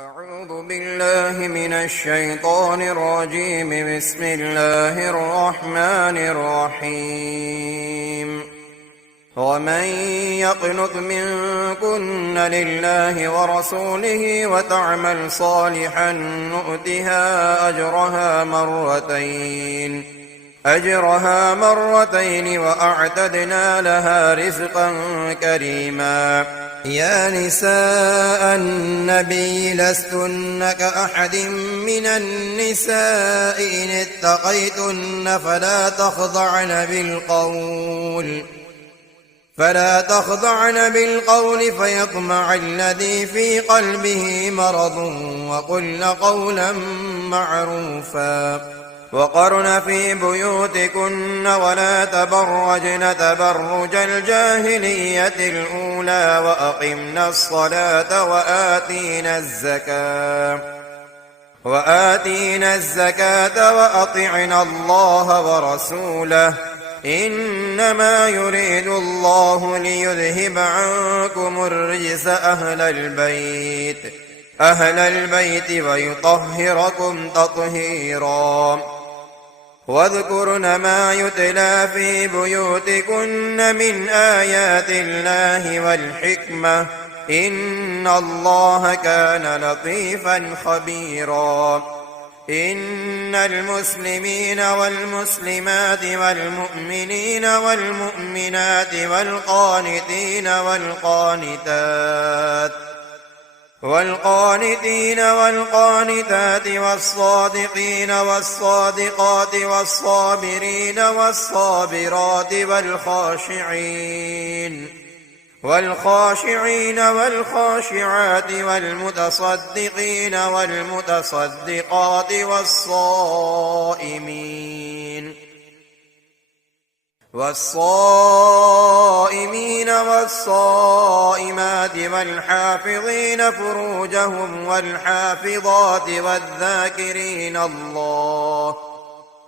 أعوذ بالله من الشيطان الرجيم. بسم الله الرحمن الرحيم. ومن يقنط منكن لله ورسوله وتعمل صالحا نؤتها أجرها مرتين وأعتدنا لها رزقا كريما. يا نساء النبي لستن كأحد من النساء إن اتقيتن فلا تخضعن بالقول فيطمع الذي في قلبه مرض وقلن قولا معروفا. وقرن في بيوتكن ولا تبرجن تبرج الجاهلية الأولى وأقمنا الصلاة وآتينا الزكاة وأطعنا الله ورسوله إنما يريد الله ليذهب عنكم الرجس أهل البيت ويطهركم تطهيرا. واذكرن ما يتلى في بيوتكن من آيات الله والحكمة إن الله كان لطيفا خبيرا. إن المسلمين والمسلمات والمؤمنين والمؤمنات والقانتين والقانتات والصادقين والصادقات والصابرين والصابرات والخاشعين والخاشعات والمتصدقين والمتصدقات والصائمين والصائمات والحافظين فروجهم والحافظات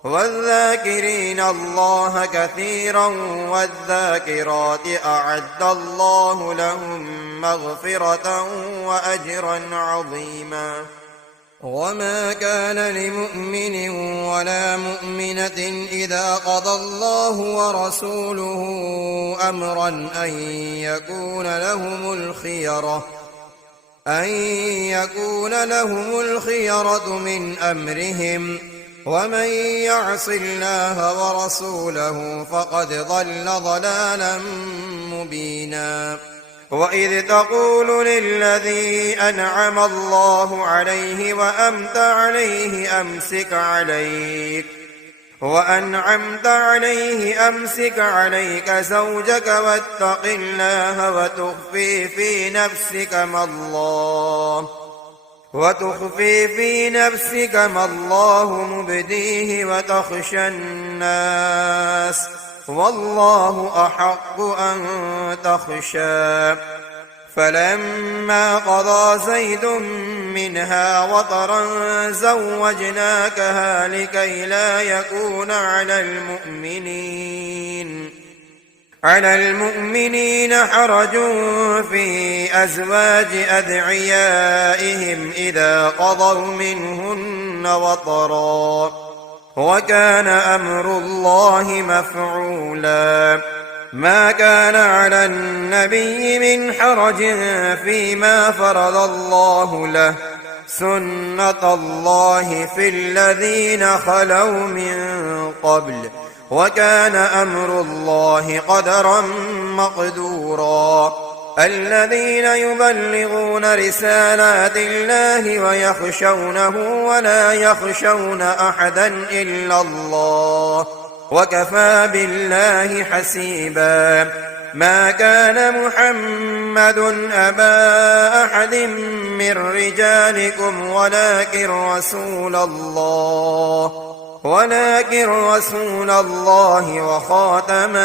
والذاكرين الله كثيرا والذاكرات أعد الله لهم مغفرة وأجرا عظيما. وما كان لمؤمن ولا مؤمنة إذا قضى الله ورسوله أمرا أن يكون لهم الخيرة من أمرهم ومن يعص الله ورسوله فقد ضل ضلالا مبينا. وإذ تقول للذي أنعم الله عليه وأنعمت عليه أمسك عليك زوجك واتق الله وتخفي في نفسك ما الله مبديه وتخشى الناس والله أحق أن تخشى. فلما قضى زيد منها وطرا زوجناكها لكي لا يكون على المؤمنين حرج في أزواج أدعيائهم إذا قضوا منهن وطرا وكان أمر الله مفعولا. ما كان على النبي من حرج فيما فرض الله له سنة الله في الذين خلوا من قبل وكان أمر الله قدرا مقدورا. الذين يبلغون رسالات الله ويخشونه ولا يخشون أحدا إلا الله وكفى بالله حسيبا. ما كان محمد أبا أحد من رجالكم ولكن رسول الله وخاتم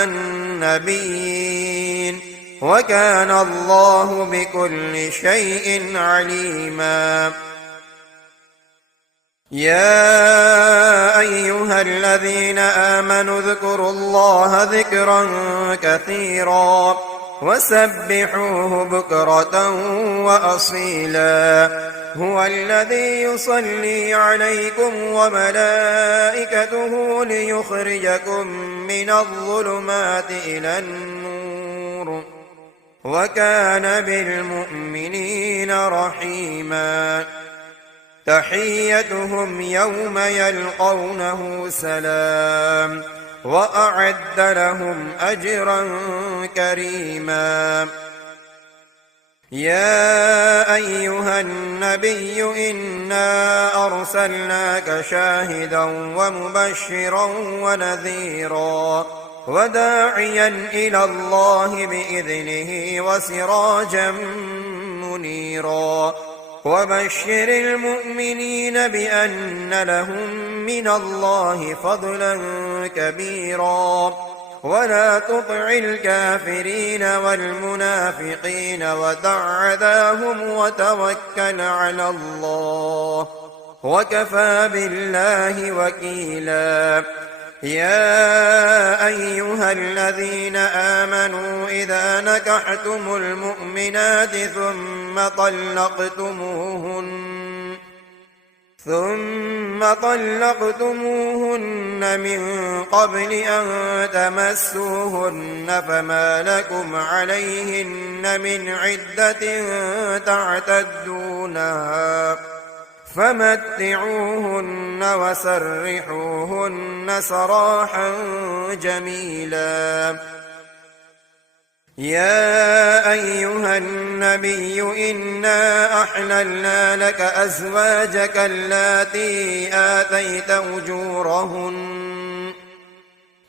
النبيين وكان الله بكل شيء عليما. يا أيها الذين آمنوا اذكروا الله ذكرا كثيرا وسبحوه بكرة وأصيلا هو الذي يصلي عليكم وملائكته ليخرجكم من الظلمات إلى النور وكان بالمؤمنين رحيما تحيتهم يوم يلقونه سلام وأعد لهم أجرا كريما يا أيها النبي إنا أرسلناك شاهدا ومبشرا ونذيرا وداعيا إلى الله بإذنه وسراجا منيرا وبشر المؤمنين بأن لهم من الله فضلا كبيرا ولا تطع الكافرين والمنافقين ودع عذاهم وتوكل على الله وكفى بالله وكيلا يا أيها الذين آمنوا إذا نكحتم المؤمنات ثم طلقتموهن من قبل أن تمسوهن فما لكم عليهن من عدة تعتدونها فمتعوهن وسرحوهن سراحا جميلا يا أيها النبي إنا أحللنا لك أزواجك اللاتي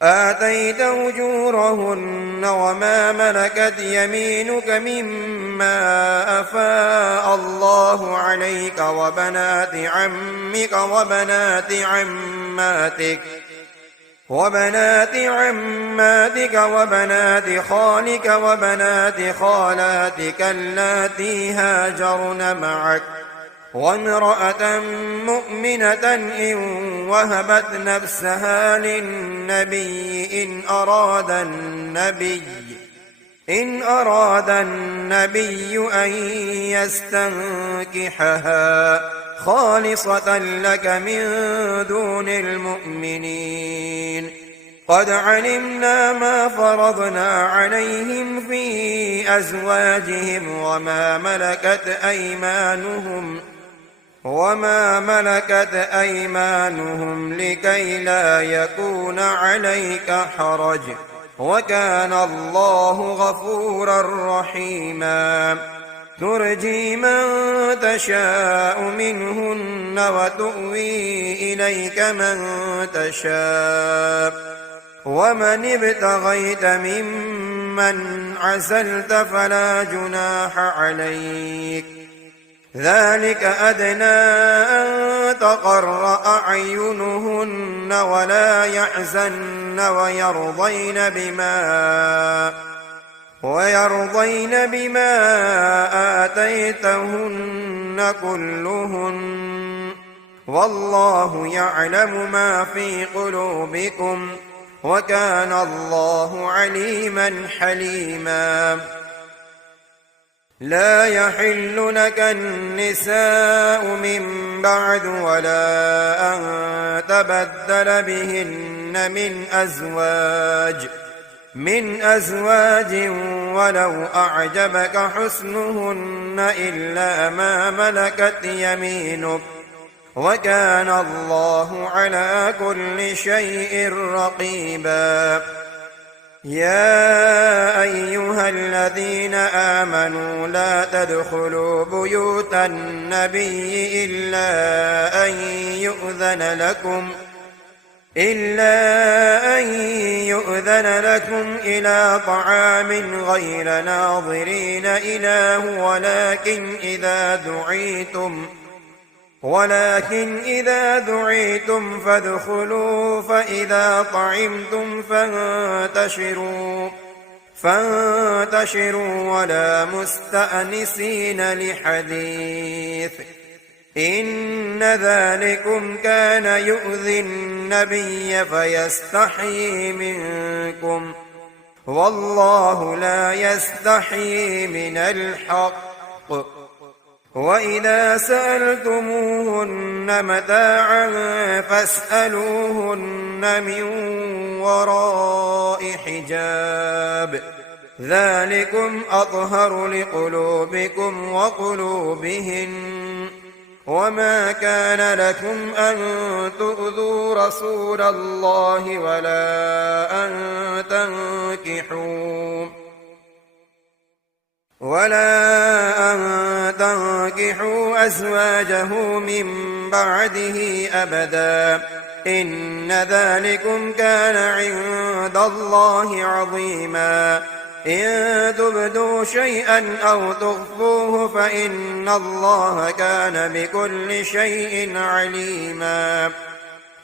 آتيت أجورهن وما ملكت يمينك مما أفاء الله عليك وبنات عمك وبنات عماتك وبنات خالك وبنات خالاتك اللاتي هاجرن معك وامرأة مؤمنة إن وهبت نفسها للنبي إن أراد النبي أن يستنكحها خالصة لك من دون المؤمنين قد علمنا ما فرضنا عليهم في أزواجهم وما ملكت أيمانهم لكي لا يكون عليك حرج وكان الله غفورا رحيما ترجي من تشاء منهن وتؤوي إليك من تشاء ومن ابتغيت ممن عزلت فلا جناح عليك ذلك أدنى أن تقر أعينهن ولا يحزن ويرضين بما آتيتهن كلهن والله يعلم ما في قلوبكم وكان الله عليما حليما لا يحل لك النساء من بعد ولا أن تبدل بهن من أزواج ولو أعجبك حسنهن إلا ما ملكت يمينك وكان الله على كل شيء رقيبا يا أيها الذين آمنوا لا تدخلوا بيوت النبي إلا أن يؤذن لكم إلى طعام غير ناظرين إناه ولكن إذا دعيتم فادخلوا فإذا طعمتم فانتشروا ولا مستأنسين لحديث إن ذلكم كان يؤذي النبي فيستحيي منكم والله لا يستحيي من الحق وإذا سألتموهن متاعا فاسألوهن من وراء حجاب ذلكم أطهر لقلوبكم وقلوبهن وما كان لكم أن تؤذوا رسول الله ولا أن تنكحوا أزواجه من بعده أبدا إن ذلكم كان عند الله عظيما إن تبدوا شيئا أو تخفوه فإن الله كان بكل شيء عليما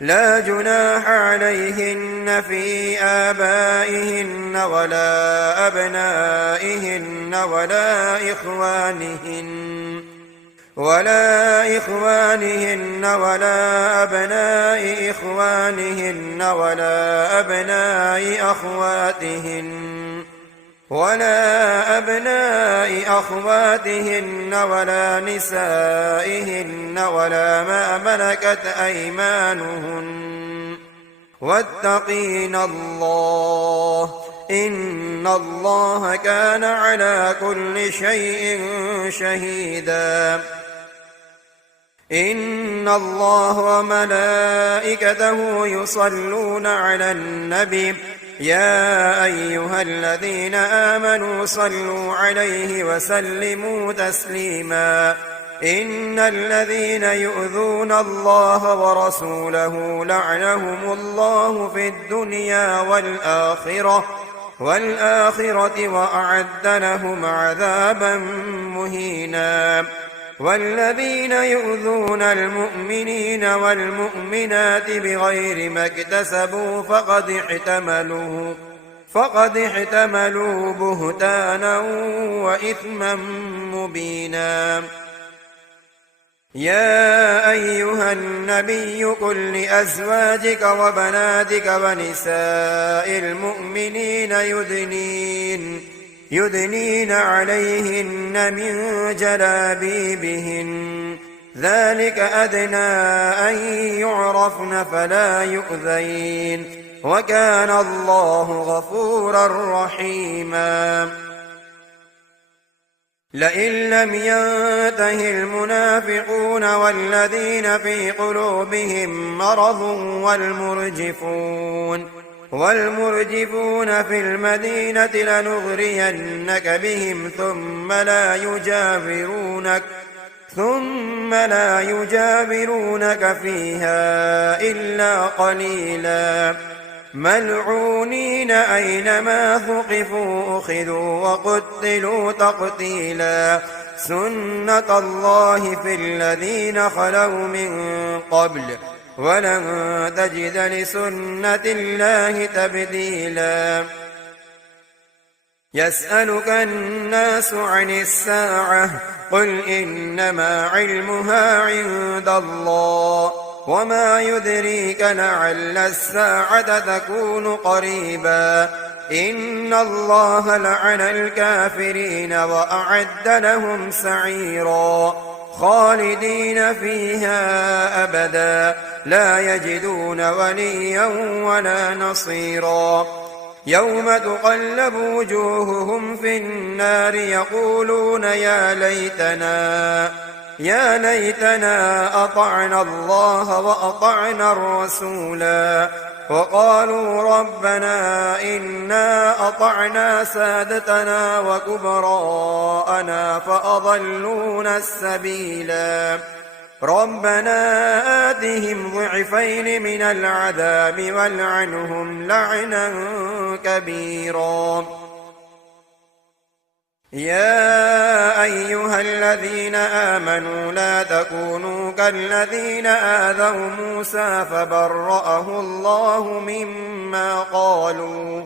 لا جناح عليهن في آبائهن ولا أبنائهن ولا إخوانهن ولا أبناء إخوانهن ولا أبناء أخواتهن ولا نسائهن ولا ما ملكت أيمانهن واتقين الله إن الله كان على كل شيء شهيدا إن الله وملائكته يصلون على النبي يا أيها الذين آمنوا صلوا عليه وسلموا تسليما إن الذين يؤذون الله ورسوله لعنهم الله في الدنيا والآخرة وأعد لهم عذابا مهينا والذين يؤذون المؤمنين والمؤمنات بغير ما اكتسبوا فقد احتملوا بهتانا وإثما مبينا يا أيها النبي قل لأزواجك وبناتك ونساء المؤمنين يدنين عليهن من جلابيبهن ذلك أدنى أن يعرفن فلا يؤذين وكان الله غفورا رحيما لئن لم ينته المنافقون والذين في قلوبهم مرض والمرجفون في المدينة لنغرينك بهم ثم لا يجاورونك فيها إلا قليلا ملعونين أينما ثقفوا أخذوا وقتلوا تقتيلا سنة الله في الذين خلوا من قبل ولن تجد لسنة الله تبديلا يسألك الناس عن الساعة قل إنما علمها عند الله وما يدريك لعل الساعة تكون قريبا إن الله لعن الكافرين وأعد لهم سعيرا خالدين فيها أبدا لا يجدون وليا ولا نصيرا يوم تقلب وجوههم في النار يقولون يا ليتنا أطعنا الله وأطعنا الرسولا وقالوا ربنا إنا أطعنا سادتنا وكبراءنا فأضلونا السبيلا ربنا آتهم ضعفين من العذاب والعنهم لعنا كبيرا يا أيها الذين آمنوا لا تكونوا كالذين آذوا موسى فبرأه الله مما قالوا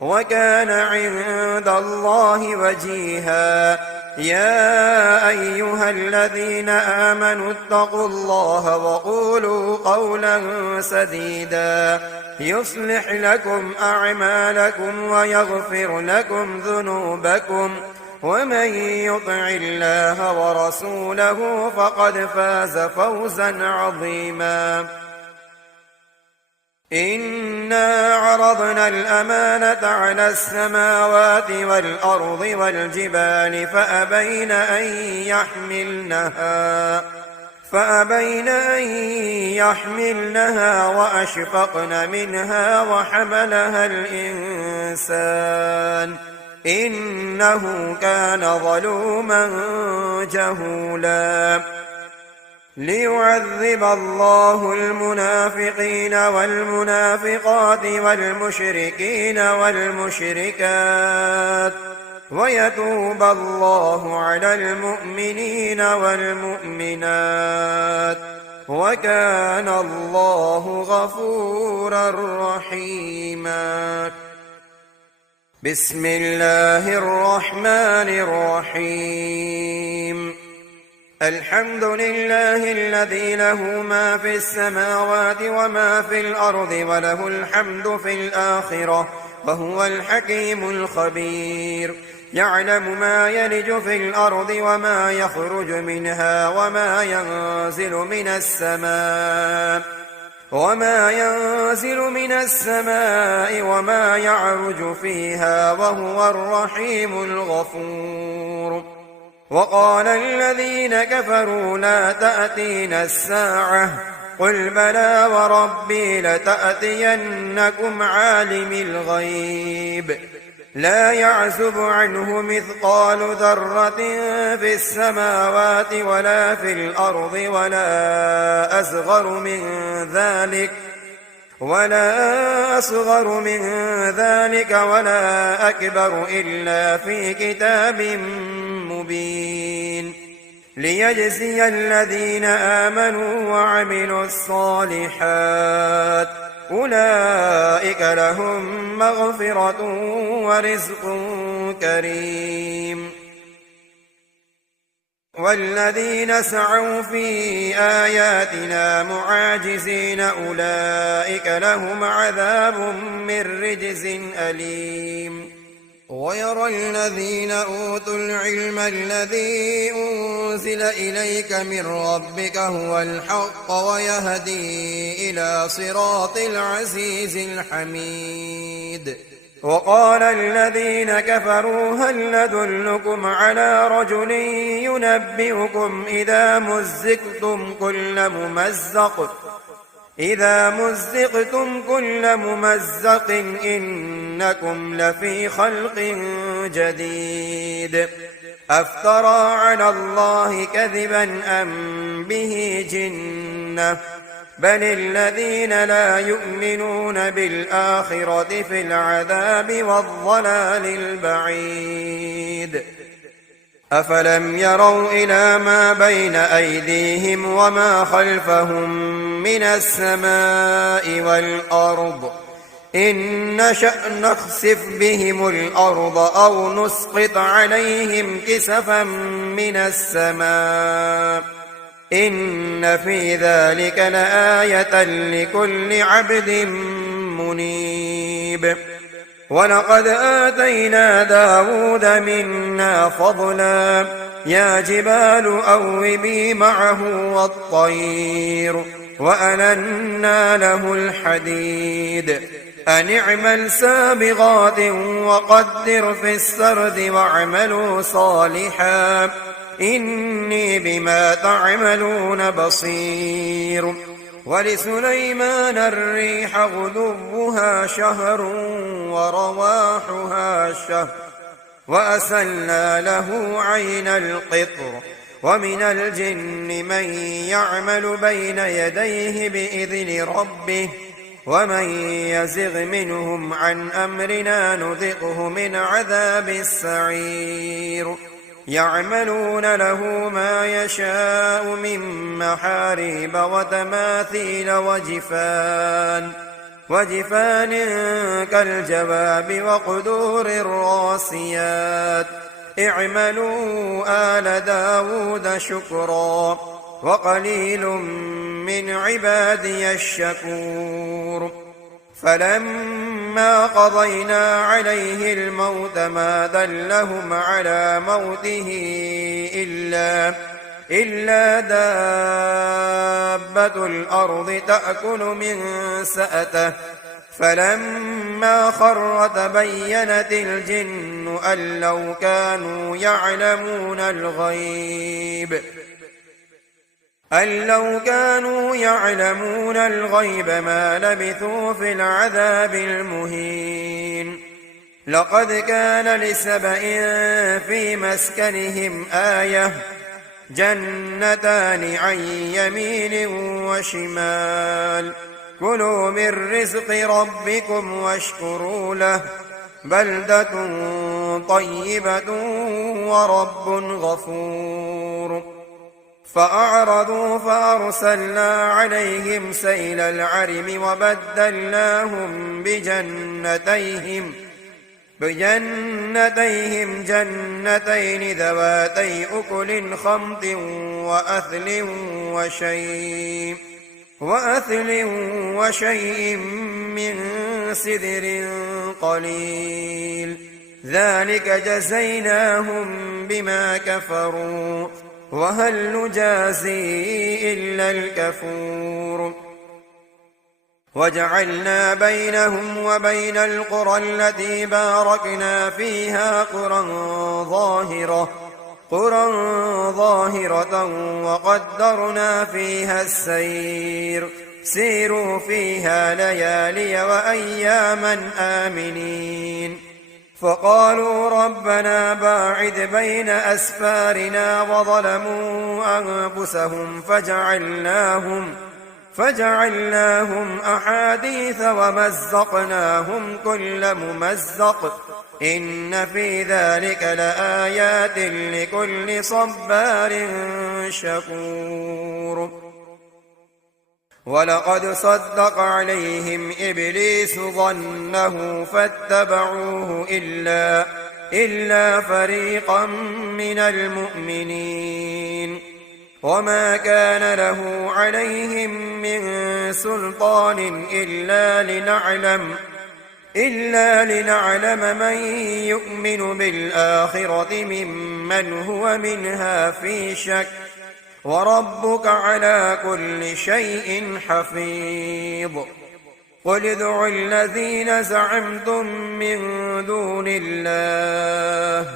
وكان عند الله وجيها يا أيها الذين آمنوا اتقوا الله وقولوا قولا سديدا يصلح لكم أعمالكم ويغفر لكم ذنوبكم ومن يطع الله ورسوله فقد فاز فوزا عظيما. إنا عرضنا الأمانة على السماوات والأرض والجبال فأبين أن يحملنها وأشفقن منها وحملها الإنسان إنه كان ظلوما جهولا. ليعذب الله المنافقين والمنافقات والمشركين والمشركات ويتوب الله على المؤمنين والمؤمنات وكان الله غفورا رحيما. بسم الله الرحمن الرحيم. الحمد لله الذي له ما في السماوات وما في الأرض وله الحمد في الآخرة وهو الحكيم الخبير. يعلم ما يلج في الأرض وما يخرج منها وما ينزل من السماء وما يعرج فيها وهو الرحيم الغفور. وقال الذين كفروا لا تأتينا الساعة قل بلى وربي لتأتينكم عالم الغيب لا يعزب عنه مثقال ذرة في السماوات ولا في الأرض ولا أصغر من ذلك ولا أكبر إلا في كتاب مبين. ليجزي الذين آمنوا وعملوا الصالحات أولئك لهم مغفرة ورزق كريم. والذين سعوا في آياتنا معاجزين أولئك لهم عذاب من رجز أليم. ويرى الذين أوتوا العلم الذي أنزل إليك من ربك هو الحق ويهدي إلى صراط العزيز الحميد. وقال الذين كفروا هل ندلكم على رجل ينبئكم إذا مزقتم كل ممزق إنكم لفي خلق جديد. أفترى على الله كذبا أم به جنة بل الذين لا يؤمنون بالآخرة في العذاب والضلال البعيد. أفلم يروا إلى ما بين أيديهم وما خلفهم من السماء والأرض إن نشأ نخسف بهم الأرض أو نسقط عليهم كسفا من السماء إن في ذلك لآية لكل عبد منيب. ولقد آتينا داود منا فضلا يا جبال أوبي معه والطير وألنا له الحديد أن اعمل سابغات وقدر في السرد واعملوا صالحا إني بما تعملون بصير. ولسليمان الريح غدوها شهر ورواحها شهر وأسلنا له عين القطر ومن الجن من يعمل بين يديه بإذن ربه ومن يزغ منهم عن أمرنا نذقه من عذاب السعير. يعملون له ما يشاء من محاريب وتماثيل وجفان كالجباب وقدور الراسيات اعملوا آل داود شكرا وقليل من عبادي الشكور. فلما فلما قضينا عليه الموت ما دلهم على موته إلا دابة الأرض تأكل من سأته فلما خر تبينت الجن أن لو كانوا يعلمون الغيب ما لبثوا في العذاب المهين. لقد كان لسبإ في مسكنهم آية جنتان عن يمين وشمال كلوا من رزق ربكم واشكروا له بلدة طيبة ورب غفور. فأعرضوا فأرسلنا عليهم سيل العرم وبدلناهم بجنتيهم جنتين ذواتي أكل خمط وأثل وشيء من سدر قليل ذلك جزيناهم بما كفروا وهل نجازي إلا الكفور. وجعلنا بينهم وبين القرى التي باركنا فيها قرى ظاهرة وقدرنا فيها السير سيروا فيها ليالي وأياما آمنين. فقالوا ربنا باعد بين أسفارنا وظلموا أنفسهم فجعلناهم أحاديث ومزقناهم كل ممزق إن في ذلك لآيات لكل صبار شكور. ولقد صدق عليهم إبليس ظنه فاتبعوه إلا فريقا من المؤمنين وما كان له عليهم من سلطان إلا لنعلم من يؤمن بالآخرة ممن هو منها في شك وربك على كل شيء حفيظ. قل ادعوا الذين زعمتم من دون الله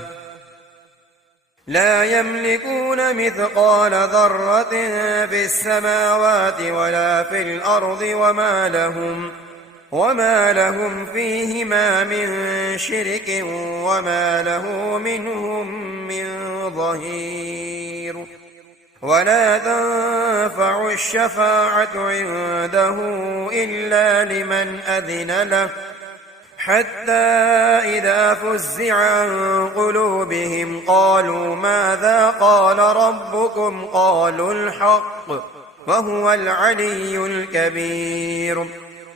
لا يملكون مثقال ذرة في السماوات ولا في الأرض وما لهم فيهما من شرك وما له منهم من ظهير. ولا تنفع الشفاعة عنده إلا لمن أذن له حتى إذا فزع عن قلوبهم قالوا ماذا قال ربكم قالوا الحق وهو العلي الكبير.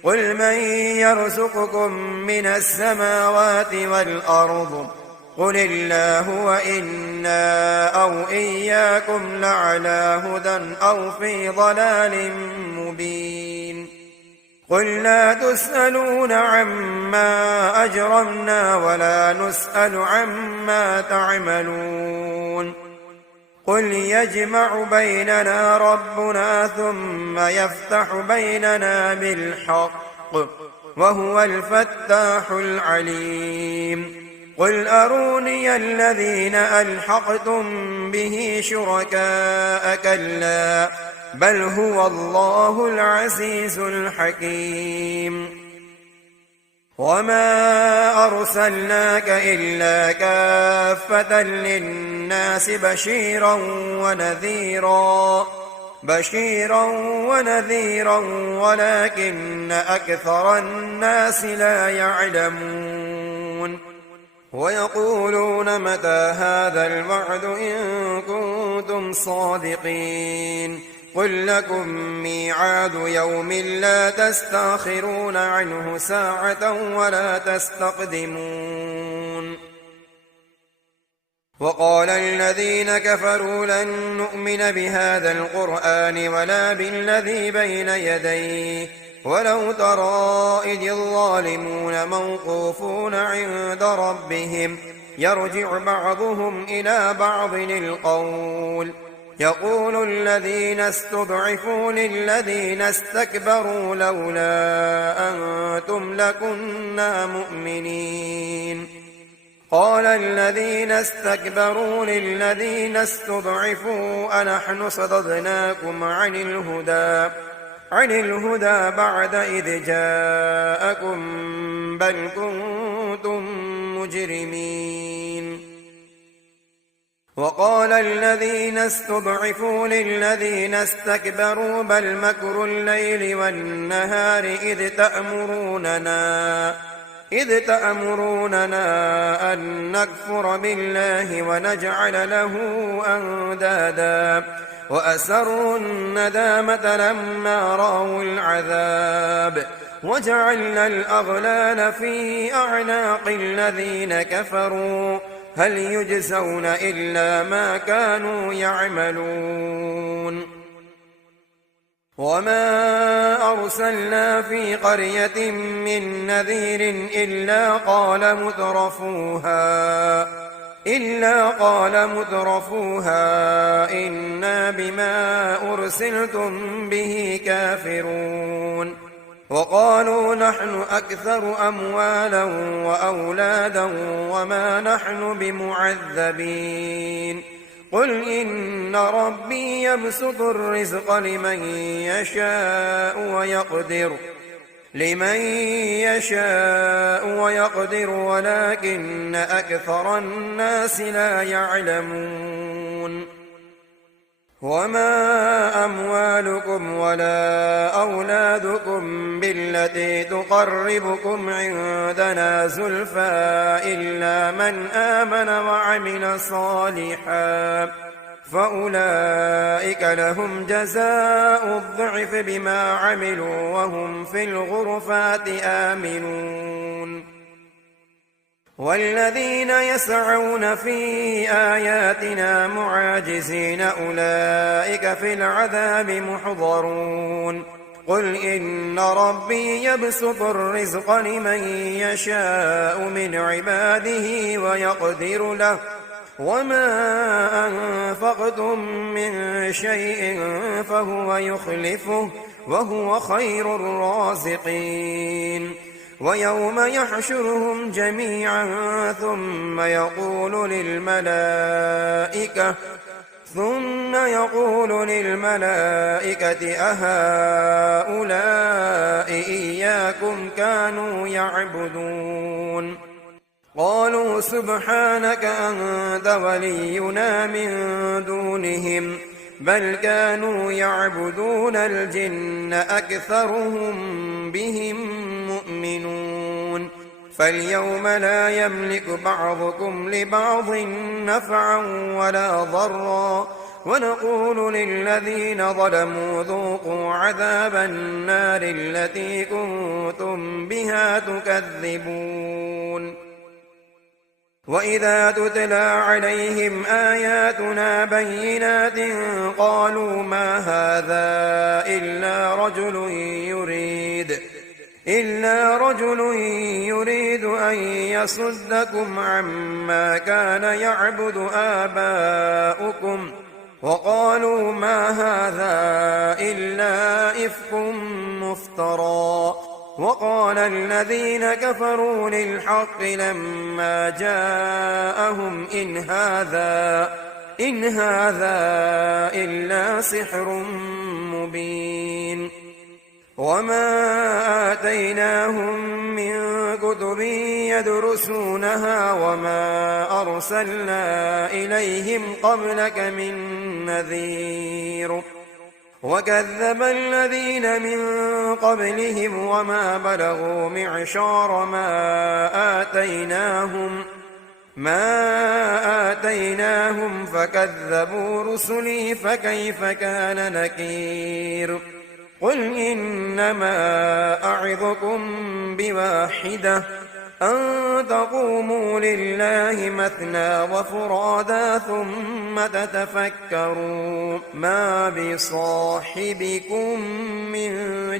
قل من يرزقكم من السماوات والأرض قل الله وإنا أو إياكم لعلى هدى أو في ضلال مبين. قل لا تسألون عما أجرمنا ولا نسأل عما تعملون. قل يجمع بيننا ربنا ثم يفتح بيننا بالحق وهو الفتاح العليم. قل أروني الذين ألحقتم به شركاء كلا بل هو الله العزيز الحكيم. وما أرسلناك إلا كافة للناس بشيرا ونذيرا ولكن أكثر الناس لا يعلمون. ويقولون متى هذا الوعد إن كنتم صادقين قل لكم ميعاد يوم لا تستأخرون عنه ساعة ولا تستقدمون. وقال الذين كفروا لن نؤمن بهذا القرآن ولا بالذي بين يديه ولو ترى إذ الظالمون موقوفون عند ربهم يرجع بعضهم إلى بعض القول يقول الذين استضعفوا للذين استكبروا لولا أنتم لكنا مؤمنين قال الذين استكبروا للذين استضعفوا أنحن صددناكم عن الهدى بعد إذ جاءكم بل كنتم مجرمين وقال الذين استضعفوا للذين استكبروا بل مكر الليل والنهار إذ تأمروننا أن نكفر بالله ونجعل له أندادا وأسروا الندامة لما رأوا العذاب وجعلنا الأغلال في أعناق الذين كفروا هل يجزون إلا ما كانوا يعملون وما أرسلنا في قرية من نذير إلا قال مترفوها إنا بما أرسلتم به كافرون وقالوا نحن أكثر أموالا وأولادا وما نحن بمعذبين قل إن ربي يبسط الرزق لمن يشاء ويقدر ولكن أكثر الناس لا يعلمون وما أموالكم ولا أولادكم بالتي تقربكم عندنا زلفى إلا من آمن وعمل صالحا فأولئك لهم جزاء الضعف بما عملوا وهم في الغرفات آمنون والذين يسعون في آياتنا معاجزين أولئك في العذاب محضرون قل إن ربي يبسط الرزق لمن يشاء من عباده ويقدر له وما أنفقتم من شيء فهو يخلفه وهو خير الرازقين ويوم يحشرهم جميعا ثم يقول للملائكة أهؤلاء إياكم كانوا يعبدون قالوا سبحانك أنت ولينا من دونهم بل كانوا يعبدون الجن أكثرهم بهم مؤمنون فاليوم لا يملك بعضكم لبعض نفعا ولا ضرا ونقول للذين ظلموا ذوقوا عذاب النار التي كنتم بها تكذبون وإذا تتلى عليهم آياتنا بينات قالوا ما هذا إلا رجل يريد أن يصدكم عما كان يعبد آباؤكم وقالوا ما هذا إلا إفك مفترى وقال الذين كفروا للحق لما جاءهم إن هذا إلا سحر مبين وما آتيناهم من كتب يدرسونها وما أرسلنا إليهم قبلك من نذير وكذب الذين من قبلهم وما بلغوا معشار ما آتيناهم فكذبوا رسلي فكيف كان نكير قل إنما أعظكم بواحدة أن تقوموا لله مثنى وفرادا ثم تتفكروا ما بصاحبكم من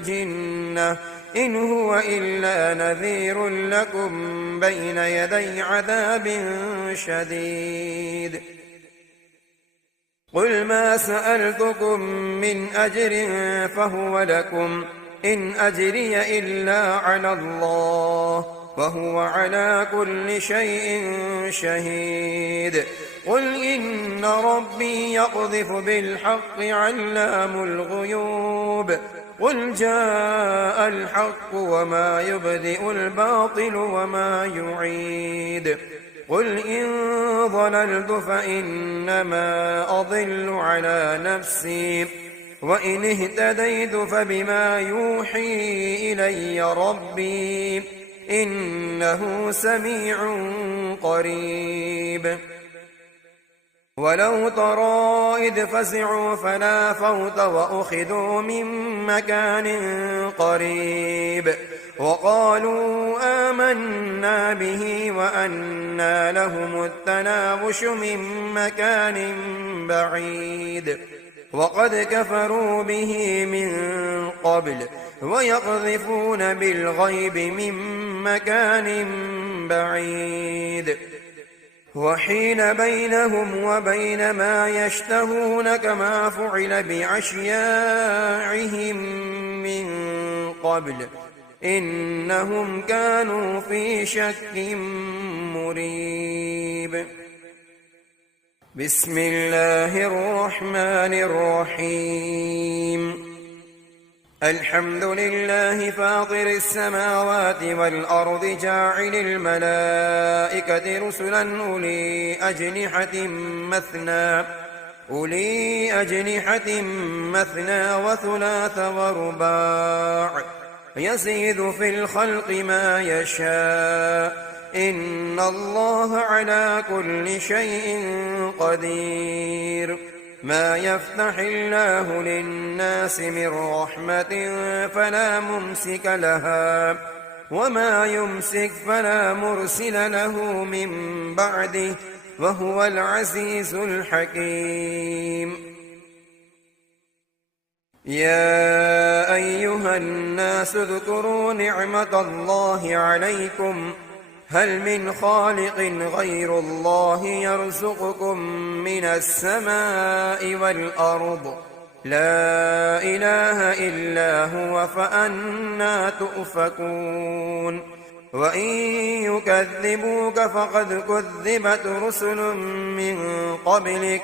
جنة إن هو إلا نذير لكم بين يدي عذاب شديد. قل ما سألتكم من أجر فهو لكم إن أجري إلا على الله وهو على كل شيء شهيد. قل إن ربي يقذف بالحق علام الغيوب. قل جاء الحق وما يبدئ الباطل وما يعيد. قل إن ضللت فإنما أضل على نفسي وإن اهتديت فبما يوحي إلي ربي إنه سميع قريب. ولو ترى إذ فزعوا فلا فوت وأخذوا من مكان قريب وقالوا آمنا به وأنى لهم التناوش من مكان بعيد وقد كفروا به من قبل ويقذفون بالغيب من مكان بعيد وحيل بينهم وبين ما يشتهون كما فعل بأشياعهم من قبل إنهم كانوا في شك مريب. بسم الله الرحمن الرحيم. الحمد لله فاطر السماوات والأرض جاعل الملائكة رسلا أولي أجنحة مثنى وثلاث ورباع يزيد في الخلق ما يشاء إن الله على كل شيء قدير. ما يفتح الله للناس من رحمة فلا ممسك لها وما يمسك فلا مرسل له من بعده وهو العزيز الحكيم. يا أيها الناس اذكروا نعمة الله عليكم هل من خالق غير الله يرزقكم من السماء والأرض لا إله إلا هو فأنى تؤفكون. وإن يكذبوك فقد كذبت رسل من قبلك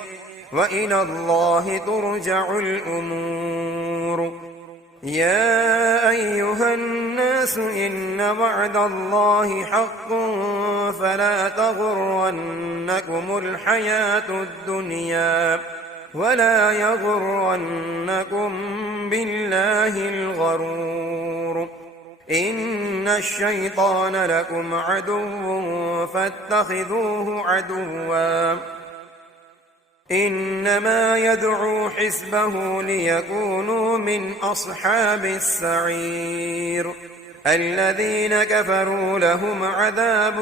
وإلى الله ترجع الأمور. يا أيها الناس إن وعد الله حق فلا تغرنكم الحياة الدنيا ولا يغرنكم بالله الغرور. إن الشيطان لكم عدو فاتخذوه عدوا إنما يدعو حزبه ليكونوا من أصحاب السعير. الذين كفروا لهم عذاب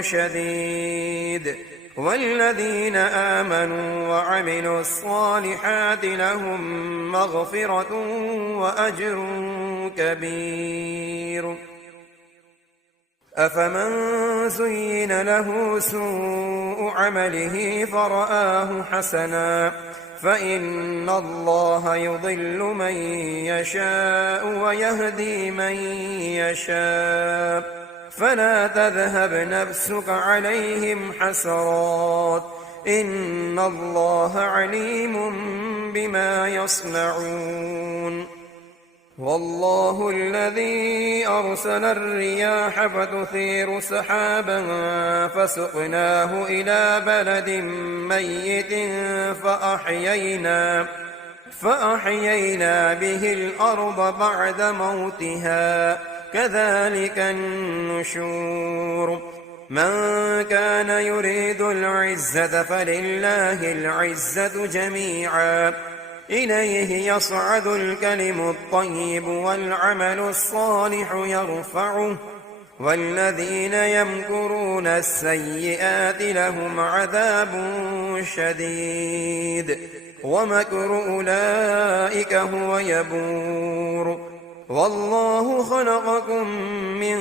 شديد والذين آمنوا وعملوا الصالحات لهم مغفرة وأجر كبير. أفمن زين له سوء عمله فرآه حسنا فإن الله يضل من يشاء ويهدي من يشاء فلا تذهب نفسك عليهم حسرات إن الله عليم بما يصنعون. والله الذي أرسل الرياح فتثير سحابا فسقناه إلى بلد ميت فأحيينا به الأرض بعد موتها كذلك النشور. من كان يريد العزة فلله العزة جميعا إليه يصعد الكلم الطيب والعمل الصالح يرفعه والذين يمكرون السيئات لهم عذاب شديد ومكر أولئك هو يبور والله خلقكم من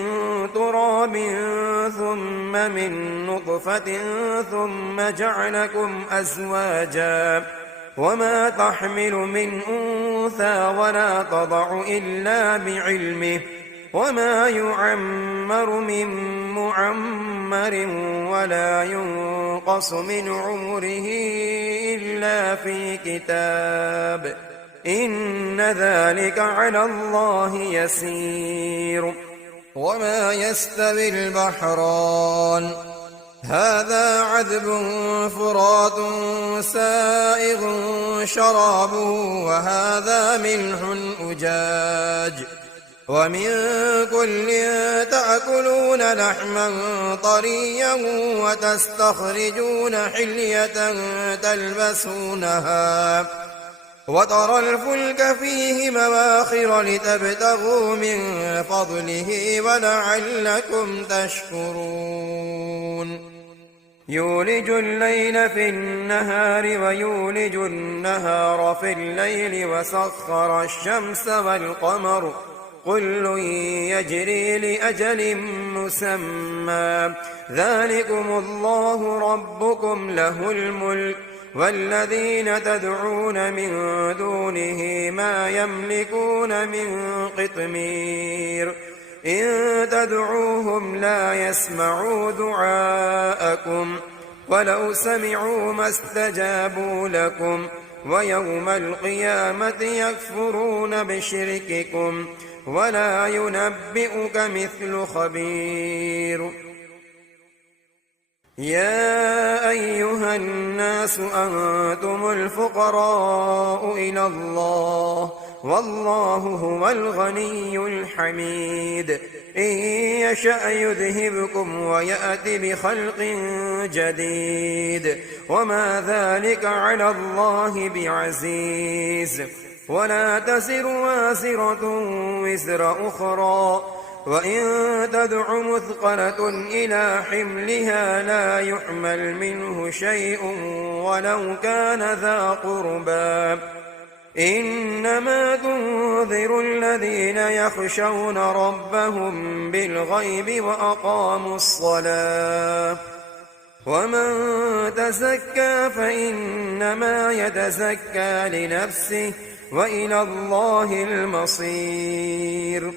تراب ثم من نطفة ثم جعلكم أزواجا وما تحمل من أنثى ولا تضع إلا بعلمه وما يعمر من معمر ولا ينقص من عمره إلا في كتاب إن ذلك على الله يسير وما يستوي البحران هذا عذب فرات سائغ شرابه وهذا ملح أجاج ومن كل تأكلون لحما طريا وتستخرجون حلية تلبسونها وترى الفلك فيه مواخر لتبتغوا من فضله ولعلكم تشكرون يولج الليل في النهار ويولج النهار في الليل وسخر الشمس والقمر كل يجري لأجل مسمى ذلكم الله ربكم له الملك والذين تدعون من دونه ما يملكون من قطمير إن تدعوهم لا يسمعوا دعاءكم ولو سمعوا ما استجابوا لكم ويوم القيامة يكفرون بشرككم ولا ينبئك مثل خبير يا أيها الناس أنتم الفقراء إلى الله والله هو الغني الحميد إن يشأ يذهبكم ويأت بخلق جديد وما ذلك على الله بعزيز ولا تزر وازرة وزر أخرى وإن تدع مثقلة إلى حملها لا يحمل منه شيء ولو كان ذا قربى إنما تنذر الذين يخشون ربهم بالغيب وأقاموا الصلاة ومن تزكى فإنما يتزكى لنفسه وإلى الله المصير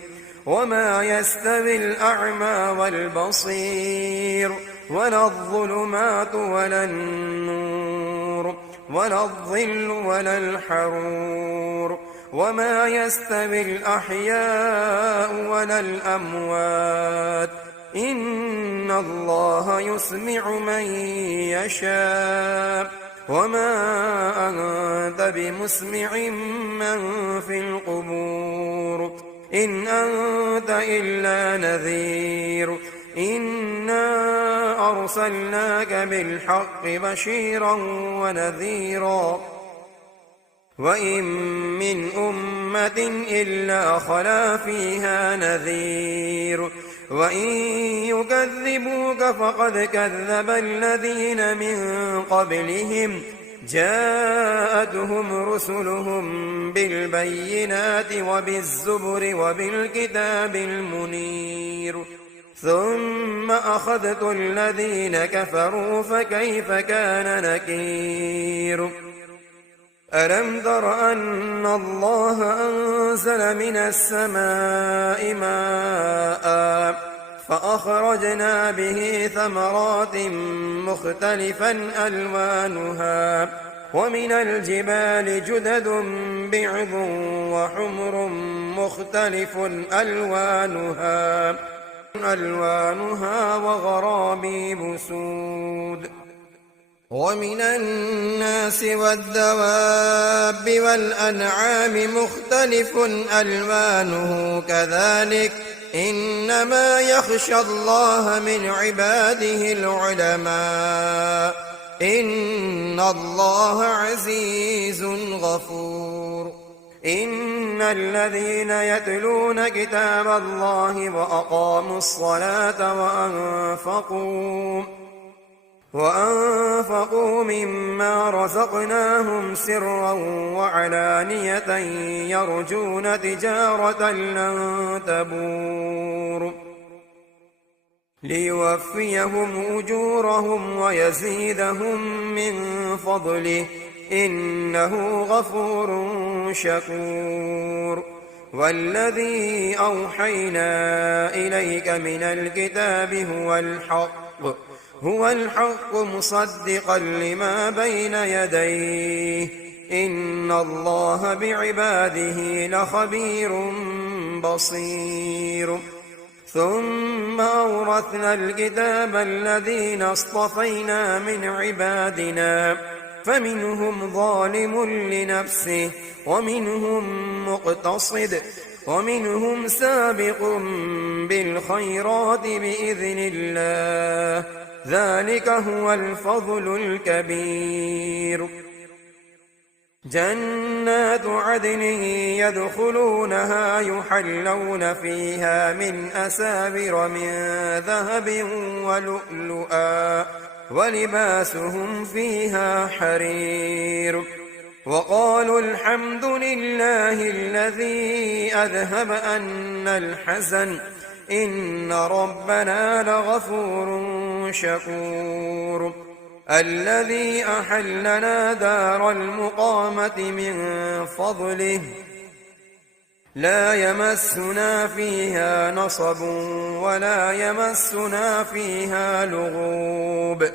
وما يستوي الأعمى والبصير ولا الظلمات ولا النور ولا الظل ولا الحرور وما يستوي الأحياء ولا الأموات إن الله يسمع من يشاء وما أنت بمسمع من في القبور إن أنت إلا نذير إنا أرسلناك بالحق بشيرا ونذيرا وإن من أمة إلا خلا فيها نذير وإن يكذبوك فقد كذب الذين من قبلهم جاءتهم رسلهم بالبينات وبالزبر وبالكتاب المنير ثم أخذت الذين كفروا فكيف كان نكير ألم تر أن الله أنزل من السماء ماء فأخرجنا به ثمرات مختلفا ألوانها ومن الجبال جدد بيض وحمر مختلف ألوانها وغرابيب سود ومن الناس والدواب والأنعام مختلف ألوانه كذلك إنما يخشى الله من عباده العلماء إن الله عزيز غفور إن إن الذين يتلون كتاب الله وأقاموا الصلاة وأنفقوا مما رزقناهم سرا وعلانية يرجون تجارة لن تبور ليوفيهم أجورهم ويزيدهم من فضله إنه غفور شكور والذي أوحينا إليك من الكتاب هو الحق مصدقا لما بين يديه إن الله بعباده لخبير بصير ثم أورثنا الكتاب الذين اصطفينا من عبادنا فمنهم ظالم لنفسه ومنهم مقتصد ومنهم سابق بالخيرات بإذن الله ذلك هو الفضل الكبير جنات عدن يدخلونها يحلون فيها من أساور من ذهب ولؤلؤا ولباسهم فيها حرير وقالوا الحمد لله الذي أذهب عنا الحزن إن ربنا لغفور شكور الذي أحلنا دار المقامة من فضله لا يمسنا فيها نصب ولا يمسنا فيها لغوب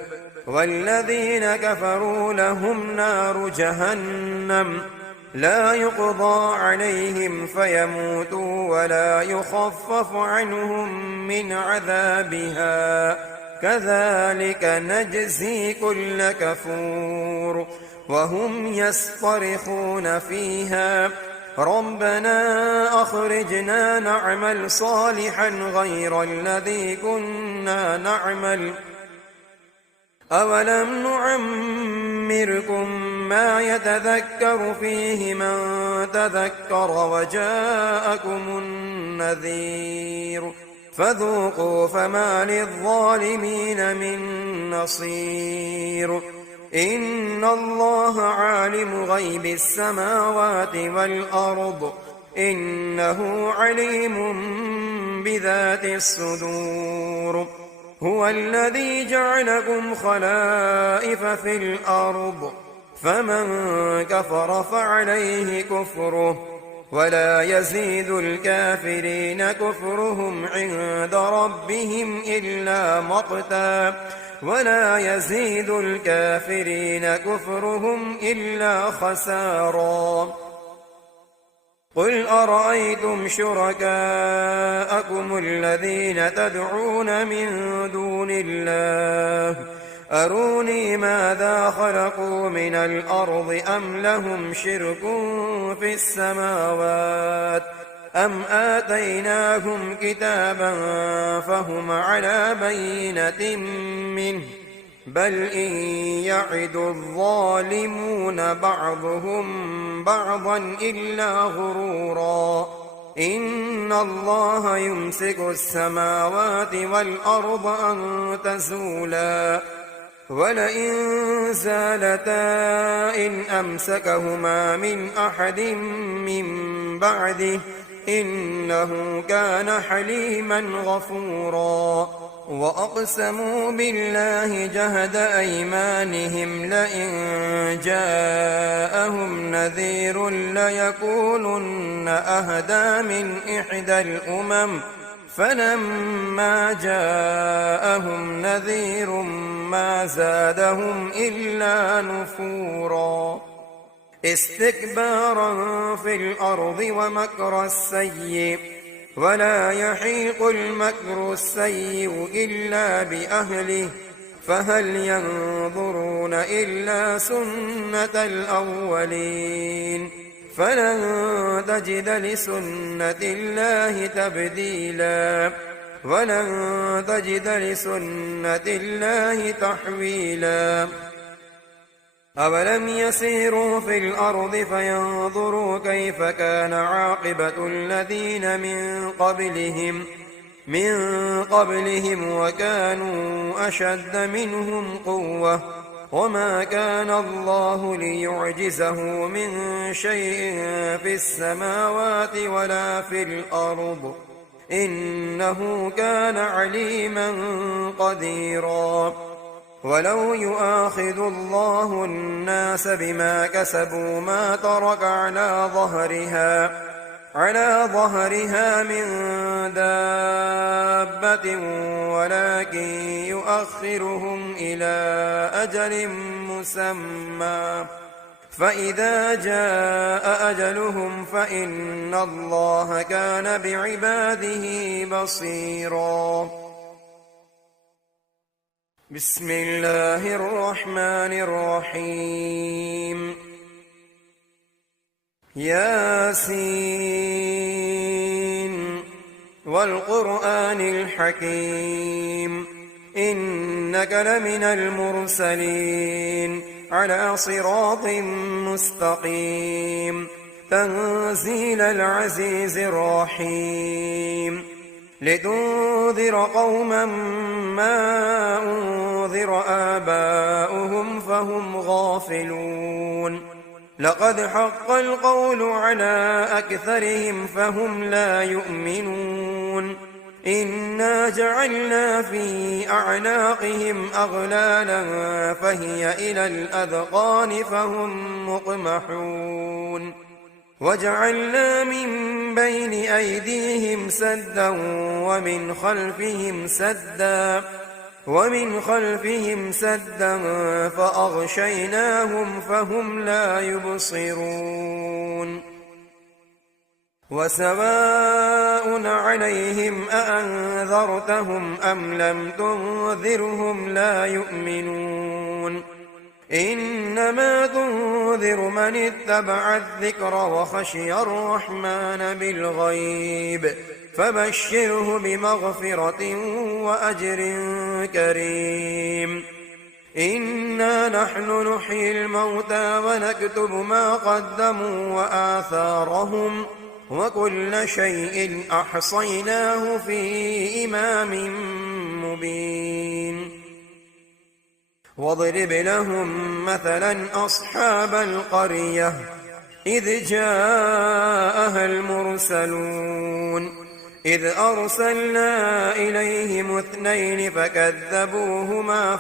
والذين كفروا لهم نار جهنم لا يقضى عليهم فيموتوا ولا يخفف عنهم من عذابها كذلك نجزي كل كفور وهم يصطرخون فيها ربنا أخرجنا نعمل صالحا غير الذي كنا نعمل أولم نعمركم ما يتذكر فيه من تذكر وجاءكم النذير فذوقوا فما للظالمين من نصير إن الله عالم غيب السماوات والأرض إنه عليم بذات الصدور هو الذي جعلكم خلائف في الأرض فمن كفر فعليه كفره ولا يزيد الكافرين كفرهم عند ربهم إلا مقتا ولا يزيد الكافرين كفرهم إلا خسارا قل أرأيتم شركاءكم الذين تدعون من دون الله أروني ماذا خلقوا من الأرض أم لهم شرك في السماوات أم آتيناهم كتابا فهم على بينة منه بل إن يعد الظالمون بعضهم بعضا إلا غرورا إن الله يمسك السماوات والأرض أن تزولا ولئن زالتا إن أمسكهما من أحد من بعده إنه كان حليما غفورا وأقسموا بالله جهد أيمانهم لئن جاءهم نذير ليكونن أهدى من إحدى الأمم فلما جاءهم نذير ما زادهم إلا نفورا استكبارا في الأرض ومكر السيء ولا يحيق المكر السيء إلا بأهله فهل ينظرون إلا سنة الأولين فلن تجد لسنة الله تبديلا ولن تجد لسنة الله تحويلا أولم يسيروا في الأرض فينظروا كيف كان عاقبة الذين من قبلهم وكانوا أشد منهم قوة وما كان الله ليعجزه من شيء في السماوات ولا في الأرض إنه كان عليما قديرا ولو يؤاخذ الله الناس بما كسبوا ما ترك على ظهرها من دابة ولكن يؤخرهم إلى أجل مسمى فإذا جاء أجلهم فإن الله كان بعباده بصيرا. بسم الله الرحمن الرحيم. ياسين والقرآن الحكيم إنك لمن المرسلين على صراط مستقيم تنزيل العزيز الرحيم لتنذر قوما ما أنذر آباؤهم فهم غافلون لقد حق القول على أكثرهم فهم لا يؤمنون إنا جعلنا في أعناقهم أغلالا فهي إلى الأذقان فهم مقمحون وجعلنا من بين أيديهم سدا ومن خلفهم سدا فأغشيناهم فهم لا يبصرون وسواء عليهم أأنذرتهم أم لم تنذرهم لا يؤمنون إنما تنذر من اتبع الذكر وخشي الرحمن بالغيب فبشره بمغفرة وأجر كريم إنا نحن نحيي الموتى ونكتب ما قدموا وآثارهم وكل شيء أحصيناه في إمام مبين واضرب لهم مثلا أصحاب القرية إذ جاءها المرسلون إذ أرسلنا إليهم 2 فكذبوهما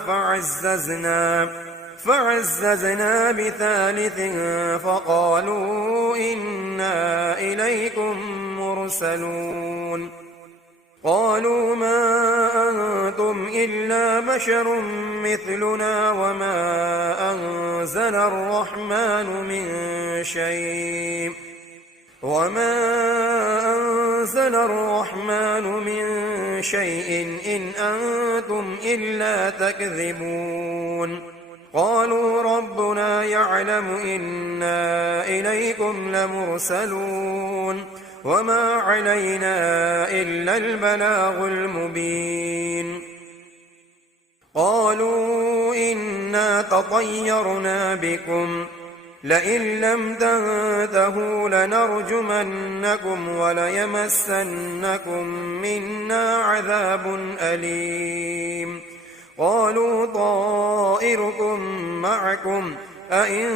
فعززنا ب3 فقالوا إنا إليكم مرسلون قالوا ما أنتم إلا بشر مثلنا وما أنزل الرحمن من شيء إن أنتم إلا تكذبون قالوا ربنا يعلم إنا إليكم لمرسلون وما علينا إلا البلاغ المبين قالوا إنا تطيرنا بكم لئن لم تنتهوا لنرجمنكم وليمسنكم منا عذاب أليم قالوا طائركم معكم أئن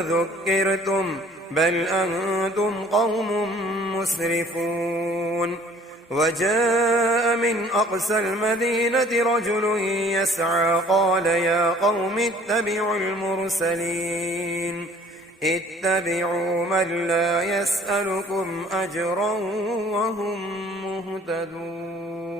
ذكرتم بل أنتم قوم مسرفون وجاء من أقصى المدينة رجل يسعى قال يا قوم اتبعوا المرسلين اتبعوا من لا يسألكم أجرا وهم مهتدون